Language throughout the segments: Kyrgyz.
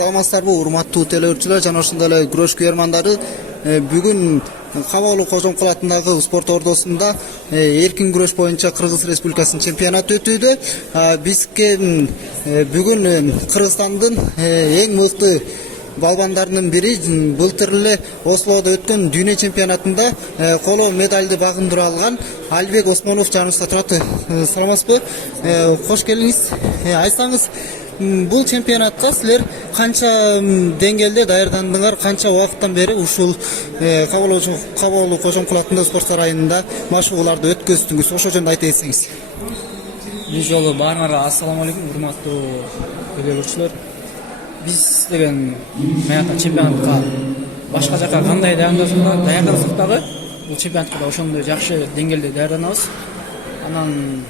Саламатсыздарбы, урматтуу телеөрчүлөр жана ошондой эле күрөш күйөрмандары. Бүгүн Кабаалуу Кожомкул атындагы спорт ордосунда эркин күрөш боюнча Кыргыз Республикасынын чемпионаты өтүүдө. Бизге бүгүн Кыргызстандын эң мыкты балбандарынын бири былтыр эле Ослодо өткөн дүйнө чемпионатында коло медалды багындыра алган Алибек Осмонов жаныбызда турат. Саламатсызбы? Кош келиңиз. Айтсаңыз, бул чемпионатка силер канча деңгээлде даярдандыңар, канча убакыттан бери ушул Кабаалуу Кожомкул атындагы спорт сарайында машыгууларды өткөздүңүз? Ошол жөнүндө айта кетсеңиз. Бул жолу баарыңарга ассаламу алейкум, урматтуу көрүүчүлөр. Биз деген маята чемпионатка башка жака кандай даярдансак дагы бул чемпионатка да ошондой жакшы деңгээлде даярданабыз. Анан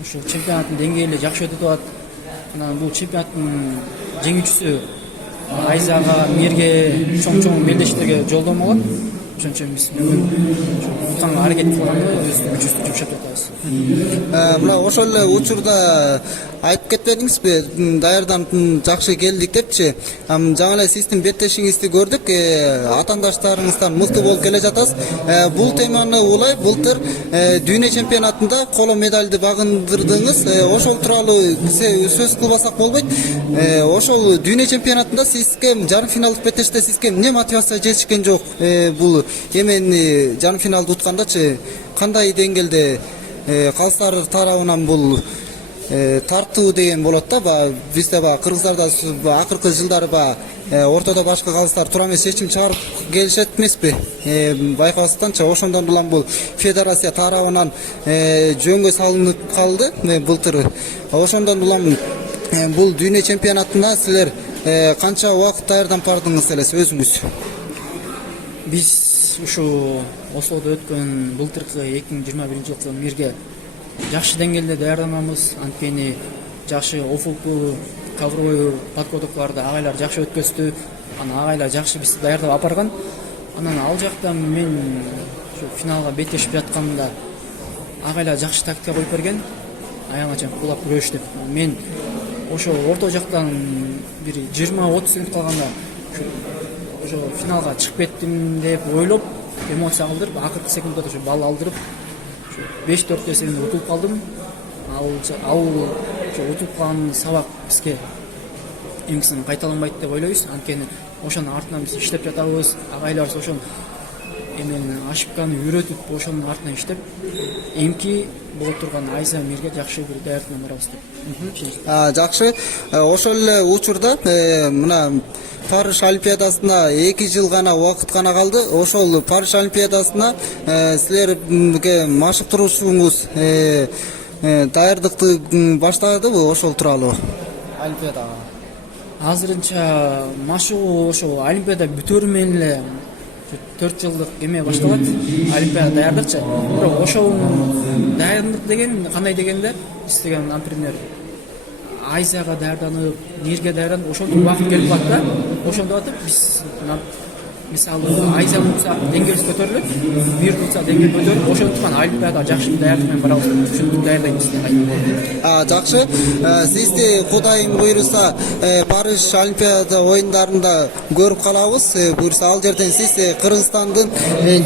ушул чемпионаттын деңгээли жакшы өтүп атат. Анан бул чемпионаттын жеңүүчүсү Айзага, Мирге, чоң белдештерге жолдомо алат. Ошон үчүн биз бүгүн утканга аракет кылганда өз күчүбүздү жумшап жатабыз. Мына ошол эле учурда айтып кетпедиңизби, даярданып жакшы келдик депчи. Жаңы эле сиздин беттешиңизди көрдүк, атаандаштарыңыздан мыкты болуп келе жатасыз. Бул теманы улай былтыр дүйнө чемпионатында коло медалды багындырдыңыз. Ошол тууралуу сөз кылбасак болбойт. Ошол дүйнө чемпионатында сизге жарым финалдык беттеште сизге эмне мотивация жетишкен жок? Бул эмени жарым финалды уткандачы кандай деңгээлде калыстар тарабынан бул тартуу деген болот да, бизде кыргыздарда акыркы жылдары ортодо башка калыстар туура эмес чечим чыгарып келишет эмеспи? Байкабастанчы ошондон улам бул федерация тарабынан жөнгө салынып калды былтыр. Ошондон улам бул дүйнө чемпионатына силер канча убакыт даярданып бардыңыз элес өзүңүз? Биз ушу Ослодо өткөн былтыркы 2021 жылкы мирге жакшы деңгээлде даярданабыз. Анткени жакшы офулку, ковровой подготовкаларды агайлар жакшы өткөздү. Анан агайлар жакшы бизди даярдап алып барган. Анан ал жакта мен финалга беттешип жатканда агайлар жакшы тактика коюп берген. Аягына чейин кулап күрөштүк. Мен ошо орто жактан бир 20-30 секунд калганда ошо финалга чыгып кеттим деп ойлоп, эмоция кылдырып, акыркы секундда ошо балл алдырып, 5-4 эсебинде утулуп калдым. Ал ошо утулуп калган сабак бизге эмгисин кайталанбайт деп ойлойбуз. Анткени ошонун артынан биз иштеп жатабыз. Агайларыбыз ошон эмени ошибканы үйрөтүп, ошонун артынан иштеп, эмки болуп турган Айза Мирге жакшы бир даярданып барабыз деп. Жакшы. Ошол эле учурда мына Париж Олимпиадасына 2 жыл гана убакыт гана калды. Ошол Париж Олимпиадасына силерге машыктыруушуңуз даярдыкты баштадыбы? Ошол тууралуу Олимпиадага азырынча машыгуу ошо Олимпиада бүтөрү менен эле 4 жылдык эме башталат. Олимпиада даярдыкчы. Бирок ошол даярдык деген кандай дегенде, биз деген, например, Айзага даярданып, Мирге даярданып, ошондой убакыт келип калат да. Ошондо атып биз мисалы Айза утса деңгээлибиз көтөрүлөт, Мир утса деңгээл көтөрүлөт. Ошондуктан Олимпиадага жакшы даярдык менен барабыз. Ушинтип даярдайбыз деп айтам. Жакшы. Сизди Кудайым буйруса Париж Олимпиада оюндарында көрүп калабыз. Буйруса ал жерден сиз Кыргызстандын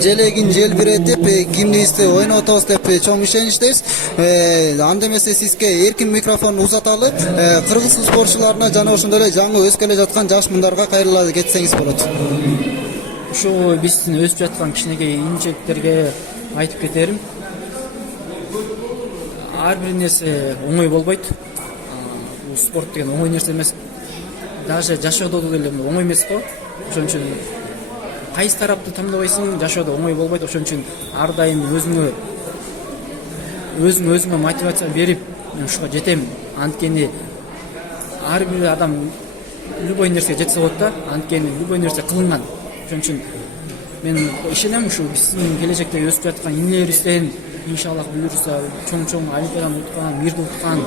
желегин желбиретип, гимнибизди ойнотобуз деп чоң ишеничтебиз. Анда эмесе сизге эркин микрофон узаталы, кыргыз спортчуларына жана ошондой эле жаңы өсүп келе жаткан жаш мындарга кайрыла кетсеңиз болот. Ушу биздин өсүп жаткан кичинекей инжектерге айтып кетерим. Ар бир нерсе оңой болбойт. Бул спорт деген оңой нерсе эмес. Даже жашоодо деле оңой эмес го. Ошон үчүн кайсы тарапты тандабайсың, жашоодо оңой болбойт. Ошон үчүн ар дайым өзүңө мотивация берип, мен ушуга жетем. Анткени ар бир адам любой нерсеге жетсе болот да. Анткени любой нерсе кылынган. Ошон үчүн мен ишенем, ушу биздин келечекте өсүп жаткан инелерибизден иншаллах буюрса чоң Олимпиаданы уткан, Мирди уткан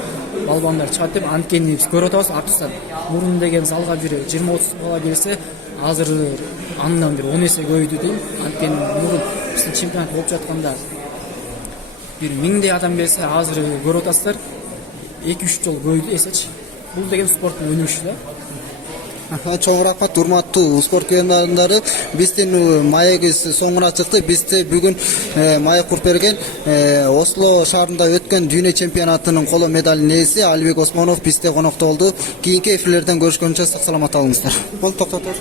балбандар чыгат деп. Анткени биз көрүп атабыз, артыстан мурун деген залга бир 20-30 бала келсе, азыр андан бир 10 эсе көбөйдү дейм. Анткени мурун биздин чемпионат болуп жатканда бир 1000 адам келсе, азыр көрүп атасыздар 2-3 жол көбөйдү эсечи. Бул деген спорттун өнүгүшү да. Чоң рахмат, урматтуу спорт күнөндары. Биздин маегибиз соңуна чыкты. Бизде бүгүн маек куруп берген Осло шаарында өткөн дүйнө чемпионатынын коло медалинин ээси Алибек Осмонов бизде конокто болду. Кийинки эфирлерден көрүшкөнчө сак саламат алыңыздар. Болду, токтотор.